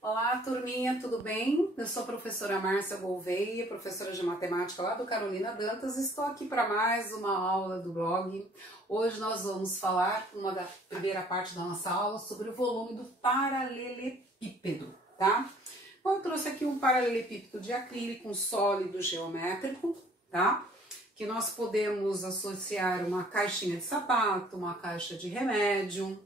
Olá, turminha, tudo bem? Eu sou a professora Márcia Gouveia, professora de matemática lá do Carolina Dantas. Estou aqui para mais uma aula do blog. Hoje nós vamos falar, da primeira parte da nossa aula, sobre o volume do paralelepípedo, tá? Bom, eu trouxe aqui um paralelepípedo de acrílico, um sólido geométrico, tá? Que nós podemos associar uma caixinha de sapato, uma caixa de remédio,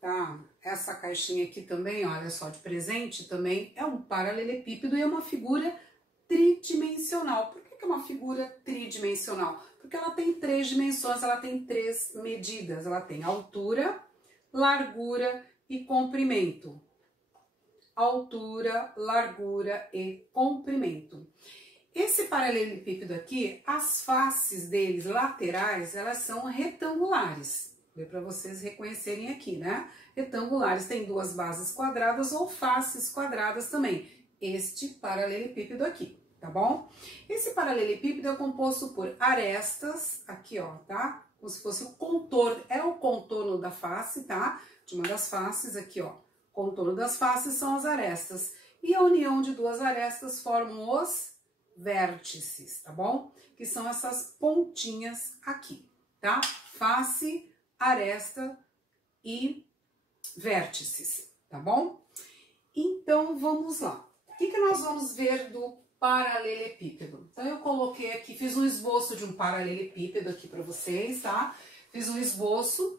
tá? Essa caixinha aqui também, olha só, de presente também é um paralelepípedo e é uma figura tridimensional. Por que é uma figura tridimensional? Porque ela tem três dimensões, ela tem três medidas. Ela tem altura, largura e comprimento. Altura, largura e comprimento. Esse paralelepípedo aqui, as faces deles laterais, elas são retangulares. Deu para vocês reconhecerem aqui, né? Retangulares, tem duas bases quadradas ou faces quadradas também. Este paralelepípedo aqui, tá bom? Esse paralelepípedo é composto por arestas, aqui ó, tá? Como se fosse o contorno, é o contorno da face, tá? De uma das faces aqui ó. O contorno das faces são as arestas. E a união de duas arestas formam os vértices, tá bom? Que são essas pontinhas aqui, tá? Face, aresta e vértices, tá bom? Então, vamos lá. O que nós vamos ver do paralelepípedo? Então, eu coloquei aqui, fiz um esboço de um paralelepípedo aqui para vocês, tá? Fiz um esboço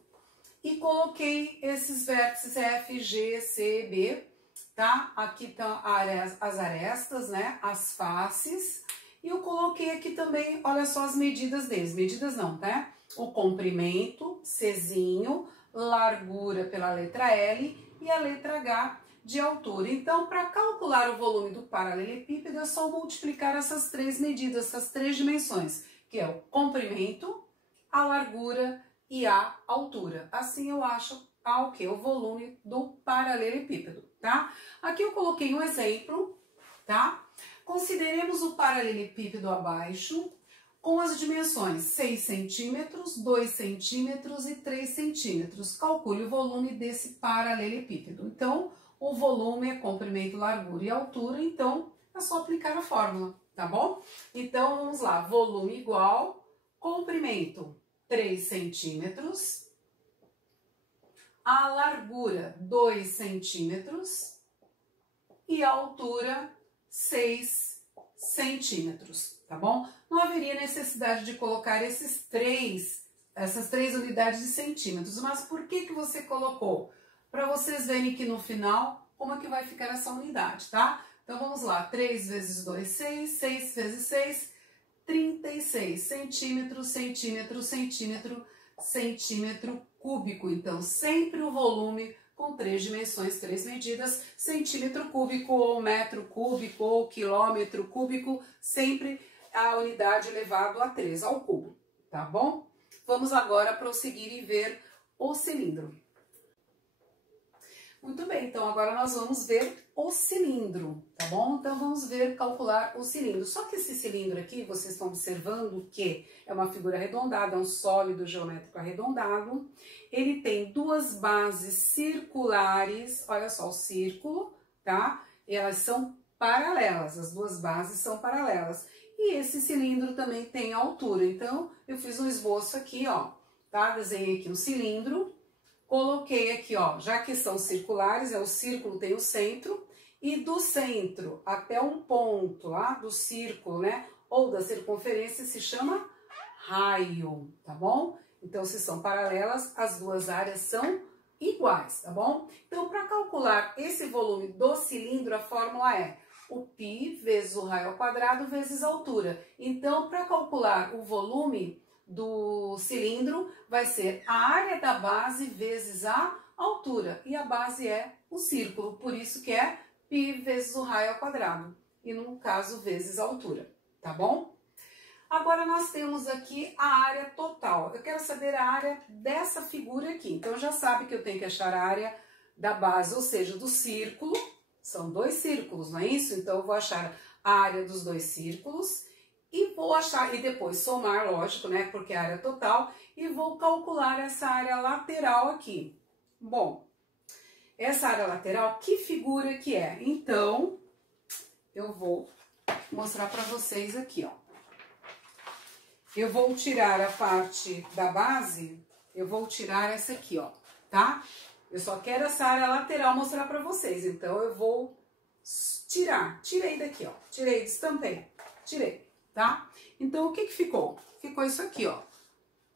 e coloquei esses vértices F, G, C, B, tá? Aqui estão as arestas, né? As faces. E eu coloquei aqui também, olha só as medidas deles. Medidas não, tá? O comprimento, Czinho, largura pela letra L e a letra H de altura. Então, para calcular o volume do paralelepípedo, é só multiplicar essas três medidas, essas três dimensões, que é o comprimento, a largura e a altura. Assim eu acho o volume do paralelepípedo, tá? Aqui eu coloquei um exemplo, tá? Consideremos o paralelepípedo abaixo, com as dimensões 6 centímetros, 2 centímetros e 3 centímetros. Calcule o volume desse paralelepípedo. Então, o volume é comprimento, largura e altura, então é só aplicar a fórmula, tá bom? Então, vamos lá, volume igual, comprimento 3 centímetros, a largura 2 centímetros e a altura 6 centímetros. Tá bom? Não haveria necessidade de colocar essas três unidades de centímetros. Mas por que você colocou? Para vocês verem que no final, como é que vai ficar essa unidade, tá? Então vamos lá, 3 vezes 2, 6, 6 vezes 6, 36 centímetros, centímetro, centímetro, centímetro cúbico. Então sempre o volume com três dimensões, três medidas, centímetro cúbico ou metro cúbico ou quilômetro cúbico, sempre a unidade elevado a 3 ao cubo, tá bom? Vamos agora prosseguir e ver o cilindro. Muito bem, então agora nós vamos ver o cilindro, tá bom? Então vamos ver, calcular o cilindro. Só que esse cilindro aqui, vocês estão observando que é uma figura arredondada, é um sólido geométrico arredondado. Ele tem duas bases circulares, olha só o círculo, tá? E elas são paralelas, as duas bases são paralelas. E esse cilindro também tem altura, então eu fiz um esboço aqui, ó, tá? Desenhei aqui um cilindro, coloquei aqui, ó, já que são circulares, o círculo tem o centro, e do centro até um ponto lá do círculo, né, ou da circunferência, se chama raio, tá bom? Então, se são paralelas, as duas áreas são iguais, tá bom? Então, para calcular esse volume do cilindro, a fórmula é o π vezes o raio ao quadrado vezes a altura. Então, para calcular o volume do cilindro, vai ser a área da base vezes a altura. E a base é o círculo, por isso que é π vezes o raio ao quadrado. E no caso, vezes a altura, tá bom? Agora nós temos aqui a área total. Eu quero saber a área dessa figura aqui. Então, já sabe que eu tenho que achar a área da base, ou seja, do círculo. São dois círculos, não é isso? Então, eu vou achar a área dos dois círculos e vou achar, e depois somar, lógico, né? Porque é a área total, e vou calcular essa área lateral aqui. Bom, essa área lateral, que figura que é? Então, eu vou mostrar para vocês aqui, ó. Eu vou tirar a parte da base, eu vou tirar essa aqui, ó, tá? Eu só quero essa área lateral mostrar para vocês, então eu vou tirar. Tirei daqui, ó, tirei, destampei, tirei, tá? Então, o que que ficou? Ficou isso aqui, ó,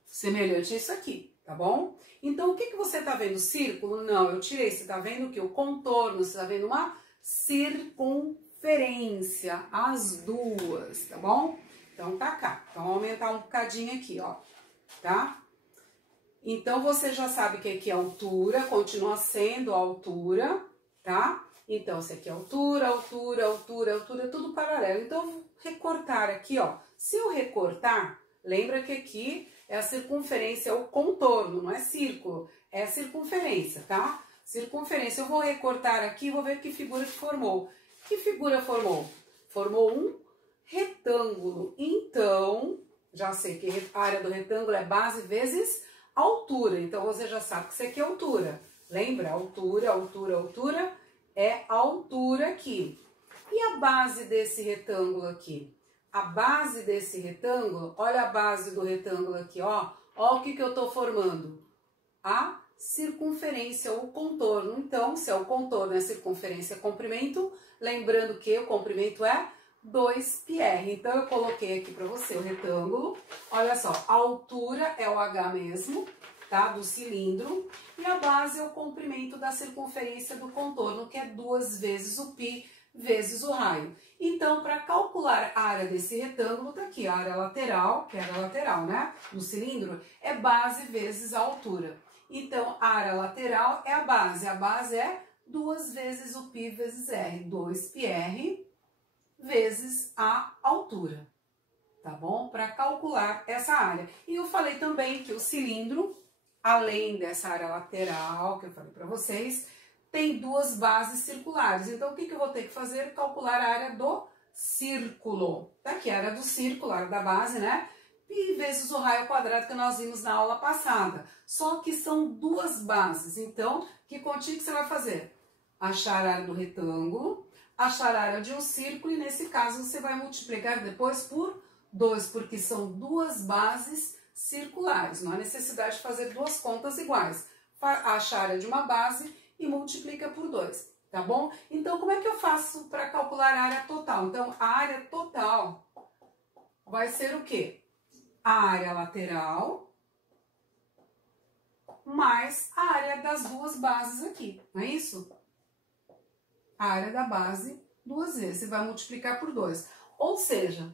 semelhante a isso aqui, tá bom? Então, o que que você tá vendo? Círculo? Não, eu tirei. Você tá vendo o que? O contorno, você tá vendo uma circunferência, as duas, tá bom? Então, tá cá. Então, vou aumentar um bocadinho aqui, ó, tá? Então, você já sabe que aqui é altura, continua sendo a altura, tá? Então, isso aqui é altura, altura, altura, altura, tudo paralelo. Então, eu vou recortar aqui, ó. Se eu recortar, lembra que aqui é a circunferência, é o contorno, não é círculo, é a circunferência, tá? Circunferência. Eu vou recortar aqui e vou ver que figura que formou. Que figura formou? Formou um retângulo. Então, já sei que a área do retângulo é base vezes altura. Então, você já sabe que isso aqui é altura. Lembra? Altura, altura, altura é a altura aqui. E a base desse retângulo aqui? A base desse retângulo, olha a base do retângulo aqui, ó. Ó o que que eu tô formando. A circunferência, o contorno. Então, se é o contorno, é a circunferência, é comprimento. Lembrando que o comprimento é 2πr. Então, eu coloquei aqui para você o retângulo. Olha só, a altura é o H mesmo, tá? Do cilindro. E a base é o comprimento da circunferência do contorno, que é 2 vezes o π vezes o raio. Então, para calcular a área desse retângulo, tá aqui, a área lateral, que é a área lateral, né? Do cilindro, é base vezes a altura. Então, a área lateral é a base é 2 vezes o π vezes r, 2πr vezes a altura, tá bom? Para calcular essa área. E eu falei também que o cilindro, além dessa área lateral que eu falei para vocês, tem duas bases circulares. Então, o que que eu vou ter que fazer? Calcular a área do círculo. Tá aqui a área do círculo, a área da base, né? Π vezes o raio quadrado que nós vimos na aula passada. Só que são duas bases. Então, que continha que você vai fazer? Achar a área do retângulo, achar a área de um círculo, e nesse caso você vai multiplicar depois por 2, porque são duas bases circulares. Não há necessidade de fazer duas contas iguais. Acha a área de uma base e multiplica por 2, tá bom? Então, como é que eu faço para calcular a área total? Então, a área total vai ser o quê? A área lateral mais a área das duas bases aqui, não é isso? A área da base duas vezes, você vai multiplicar por 2. Ou seja,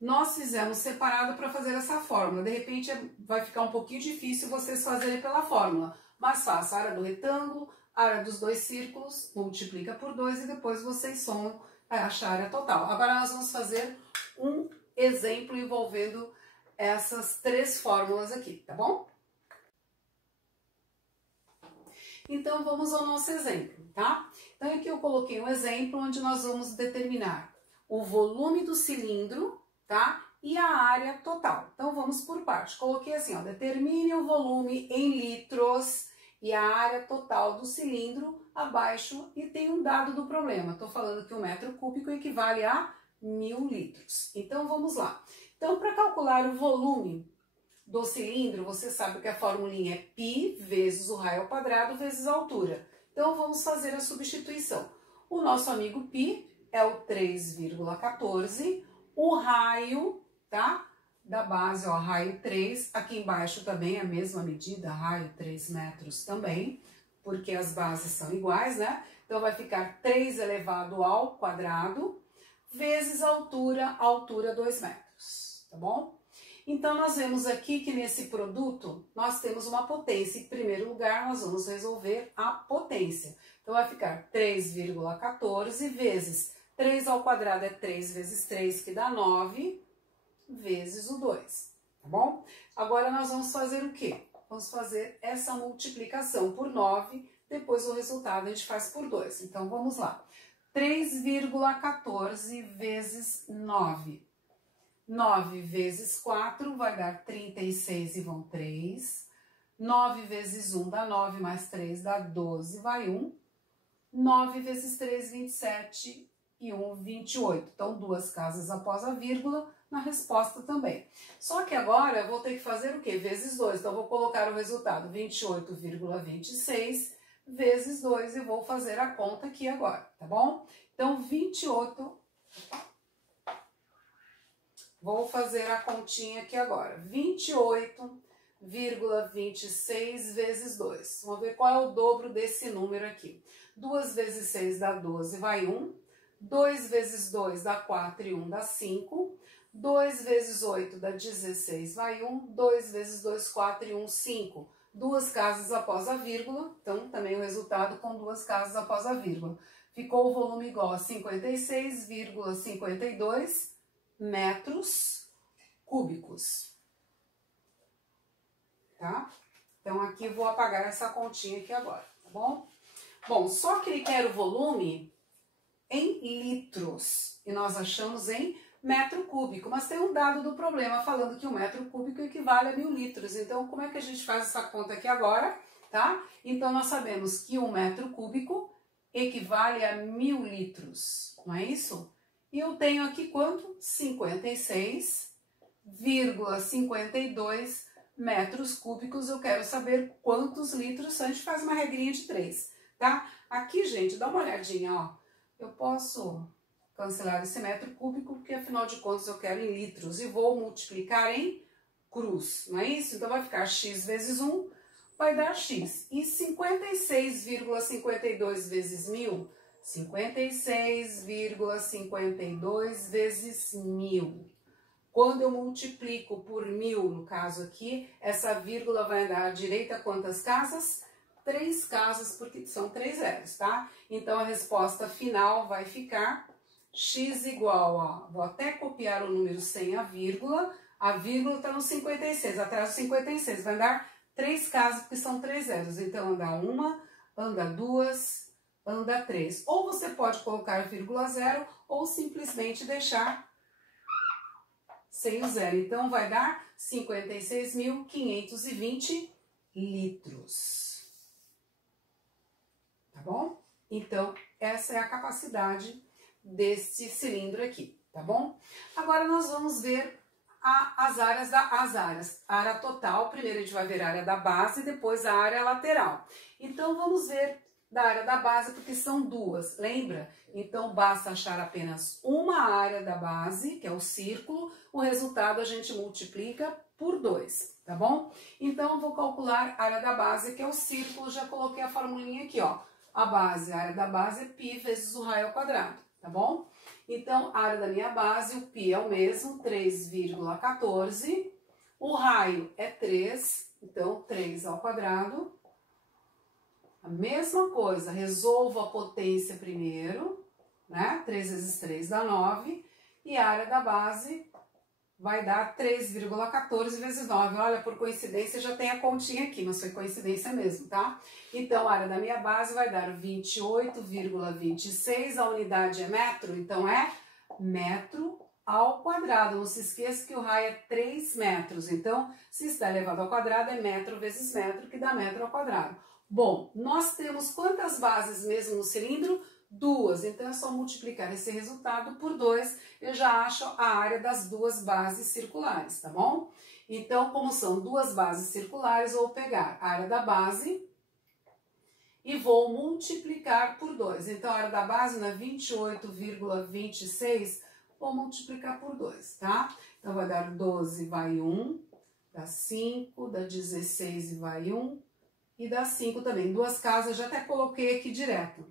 nós fizemos separado para fazer essa fórmula. De repente, vai ficar um pouquinho difícil vocês fazerem pela fórmula, mas faça a área do retângulo, a área dos dois círculos, multiplica por 2 e depois vocês somam para achar a área total. Agora nós vamos fazer um exemplo envolvendo essas três fórmulas aqui, tá bom? Então vamos ao nosso exemplo, tá? Então aqui eu coloquei um exemplo onde nós vamos determinar o volume do cilindro, tá? E a área total. Então vamos por parte. Coloquei assim, ó, determine o volume em litros e a área total do cilindro abaixo, e tem um dado do problema. Estou falando que 1 metro cúbico equivale a 1000 litros. Então, vamos lá. Então, para calcular o volume do cilindro, você sabe que a formulinha é π vezes o raio ao quadrado vezes a altura. Então, vamos fazer a substituição. O nosso amigo π é o 3,14, o raio, tá? Da base, ó, raio 3, aqui embaixo também a mesma medida, raio 3 metros também, porque as bases são iguais, né? Então, vai ficar 3 elevado ao quadrado, vezes a altura 2 metros, tá bom? Então, nós vemos aqui que nesse produto, nós temos uma potência. Em primeiro lugar, nós vamos resolver a potência. Então, vai ficar 3,14 vezes 3 ao quadrado é 3 vezes 3, que dá 9, vezes o 2, tá bom? Agora, nós vamos fazer o quê? Vamos fazer essa multiplicação por 9, depois o resultado a gente faz por 2. Então, vamos lá. 3,14 vezes 9. 9 vezes 4 vai dar 36 e vão 3. 9 vezes 1 dá 9, mais 3 dá 12, vai 1. 9 vezes 3, 27 e 1, 28. Então, duas casas após a vírgula na resposta também. Só que agora eu vou ter que fazer o quê? Vezes 2. Então, eu vou colocar o resultado 28,26 vezes 2 e vou fazer a conta aqui agora, tá bom? Então, 28... Vou fazer a continha aqui agora. 28,26 vezes 2. Vamos ver qual é o dobro desse número aqui. 2 vezes 6 dá 12, vai 1. 2 vezes 2 dá 4 e 1 dá 5. 2 vezes 8 dá 16, vai 1. 2 vezes 2, 4 e 1, 5. Duas casas após a vírgula, então também o resultado com duas casas após a vírgula. Ficou o volume igual a 56,52 metros cúbicos. Tá? Então aqui eu vou apagar essa continha aqui agora, tá bom? Bom, só que ele quer o volume em litros e nós achamos em metro cúbico, mas tem um dado do problema falando que um metro cúbico equivale a 1000 litros. Então, como é que a gente faz essa conta aqui agora, tá? Então, nós sabemos que um metro cúbico equivale a 1000 litros, não é isso? E eu tenho aqui quanto? 56,52 metros cúbicos. Eu quero saber quantos litros são. A gente faz uma regrinha de 3, tá? Aqui, gente, dá uma olhadinha, ó. Eu posso cancelar esse metro cúbico, porque afinal de contas eu quero em litros e vou multiplicar em cruz, não é isso? Então vai ficar x vezes 1, vai dar x. E 56,52 vezes 1000, 56,52 vezes 1000. Quando eu multiplico por 1000, no caso aqui, essa vírgula vai dar à direita quantas casas? 3 casas, porque são 3 zeros, tá? Então a resposta final vai ficar x igual a, vou até copiar o número sem a vírgula está no 56, atrás do 56, vai dar 3 casas, porque são 3 zeros, então anda 1, anda 2, anda 3. Ou você pode colocar vírgula 0, ou simplesmente deixar sem o zero. Então vai dar 56.520 litros. Tá bom? Então, essa é a capacidade desse cilindro aqui, tá bom? Agora nós vamos ver as áreas. A área total, primeiro a gente vai ver a área da base e depois a área lateral. Então vamos ver da área da base, porque são duas, lembra? Então basta achar apenas uma área da base, que é o círculo, o resultado a gente multiplica por 2, tá bom? Então eu vou calcular a área da base, que é o círculo, já coloquei a formulinha aqui, ó. A área da base é π vezes o raio ao quadrado, tá bom? Então, a área da minha base, o π é o mesmo, 3,14. O raio é 3, então 3 ao quadrado. A mesma coisa, resolvo a potência primeiro, né? 3 vezes 3 dá 9. E a área da base vai dar 3,14 vezes 9. Olha, por coincidência já tem a continha aqui, mas foi coincidência mesmo, tá? Então, a área da minha base vai dar 28,26. A unidade é metro, então é metro ao quadrado. Não se esqueça que o raio é 3 metros. Então, se está elevado ao quadrado, é metro vezes metro, que dá metro ao quadrado. Bom, nós temos quantas bases mesmo no cilindro? 2, então é só multiplicar esse resultado por 2, eu já acho a área das duas bases circulares, tá bom? Então, como são duas bases circulares, vou pegar a área da base e vou multiplicar por 2. Então, a área da base na 28,26, vou multiplicar por 2, tá? Então, vai dar 12, vai 1, dá 5, dá 16 e vai 1, e dá 5 também. Duas casas, já até coloquei aqui direto.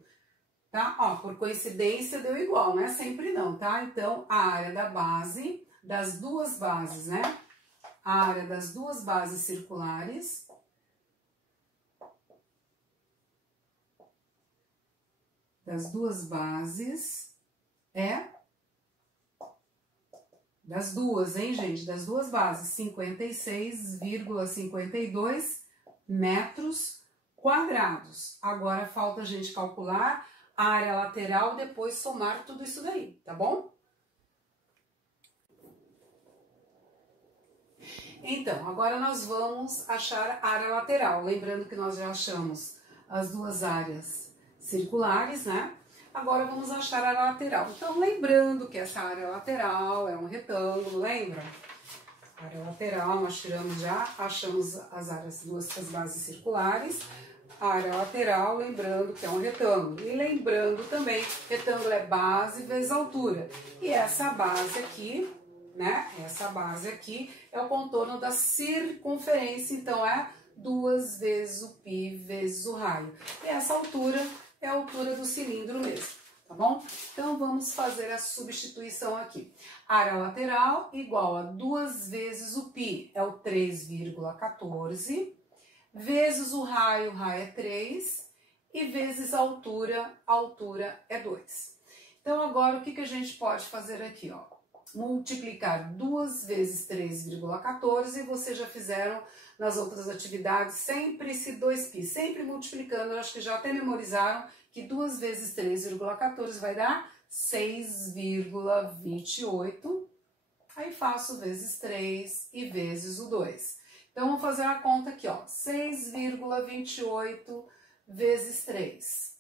Tá? Ó, por coincidência deu igual, não é sempre não, tá? Então, a área da base, das duas bases, né? A área das duas bases circulares das duas bases é das duas, hein, gente? Das duas bases, 56,52 metros quadrados. Agora falta a gente calcular a área lateral, depois somar tudo isso daí, tá bom? Então, agora nós vamos achar a área lateral. Lembrando que nós já achamos as duas áreas circulares, né? Agora vamos achar a área lateral. Então, lembrando que essa área lateral é um retângulo, lembra? Área lateral, nós achamos as duas bases circulares. A área lateral, lembrando que é um retângulo. E lembrando também, retângulo é base vezes altura. E essa base aqui, né? Essa base aqui é o contorno da circunferência, então é 2 vezes o π vezes o raio. E essa altura é a altura do cilindro mesmo, tá bom? Então vamos fazer a substituição aqui. Área lateral igual a 2 vezes o π, é o 3,14, vezes o raio é 3, e vezes a altura é 2. Então agora o que a gente pode fazer aqui, ó? Multiplicar 2 vezes 3,14, vocês já fizeram nas outras atividades, sempre esse 2π, sempre multiplicando, eu acho que já até memorizaram que 2 vezes 3,14 vai dar 6,28, aí faço vezes 3 e vezes o 2. Então, vamos fazer a conta aqui, ó, 6,28 vezes 3,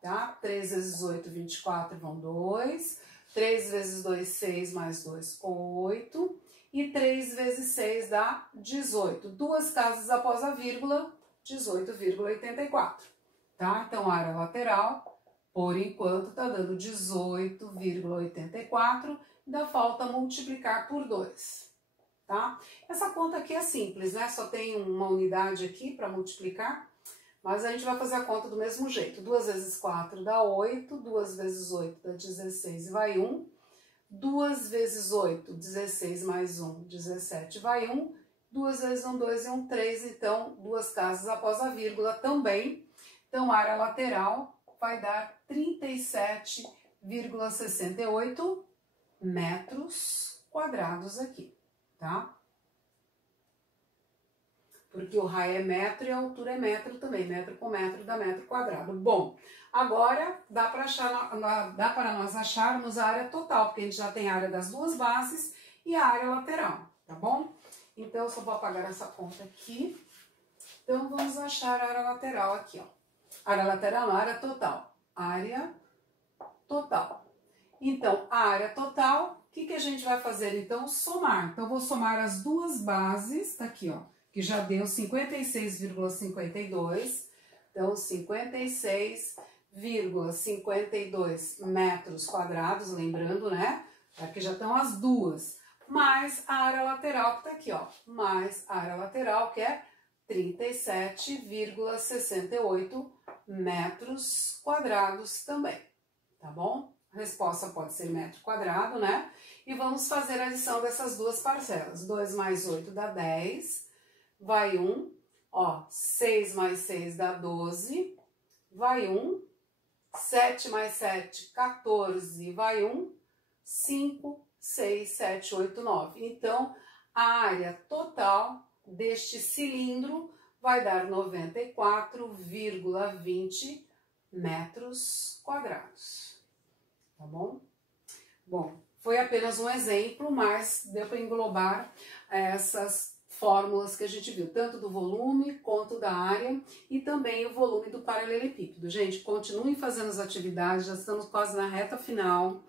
tá? 3 vezes 8, 24, vão 2, 3 vezes 2, 6, mais 2, 8, e 3 vezes 6 dá 18. Duas casas após a vírgula, 18,84, tá? Então, a área lateral, por enquanto, tá dando 18,84, ainda falta multiplicar por 2, tá? Essa conta aqui é simples, né? Só tem uma unidade aqui para multiplicar, mas a gente vai fazer a conta do mesmo jeito. 2 vezes 4 dá 8, 2 vezes 8 dá 16 e vai 1. 2 vezes 8, 16 mais 1, 17 vai 1. 2 vezes 1, 2 e 1, 3. Então, duas casas após a vírgula também. Então, a área lateral vai dar 37,68 metros quadrados aqui, tá? Porque o raio é metro e a altura é metro também, metro com metro dá metro quadrado. Bom, agora dá para nós acharmos a área total, porque a gente já tem a área das duas bases e a área lateral, tá bom? Então, eu só vou apagar essa conta aqui. Então, vamos achar a área lateral aqui, ó. Área lateral, área total. Área total. Então, a área total, o que a gente vai fazer? Então, somar. Então, eu vou somar as duas bases, tá aqui, ó, que já deu 56,52. Então, 56,52 metros quadrados, lembrando, né? Aqui já estão as duas. Mais a área lateral que tá aqui, ó. Mais a área lateral, que é 37,68 metros quadrados também, tá bom? A resposta pode ser metro quadrado, né? E vamos fazer a adição dessas duas parcelas. 2 mais 8 dá 10, vai 1, ó, 6 mais 6 dá 12, vai 1, 7 mais 7, 14, vai 1, 5, 6, 7, 8, 9. Então, a área total deste cilindro vai dar 94,20 metros quadrados, tá bom? Bom, foi apenas um exemplo, mas deu para englobar essas fórmulas que a gente viu, tanto do volume quanto da área e também o volume do paralelepípedo. Gente, continuem fazendo as atividades, já estamos quase na reta final,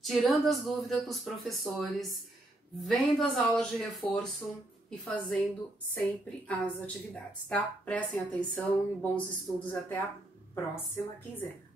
tirando as dúvidas com os professores, vendo as aulas de reforço e fazendo sempre as atividades, tá? Prestem atenção e bons estudos até a próxima quinzena.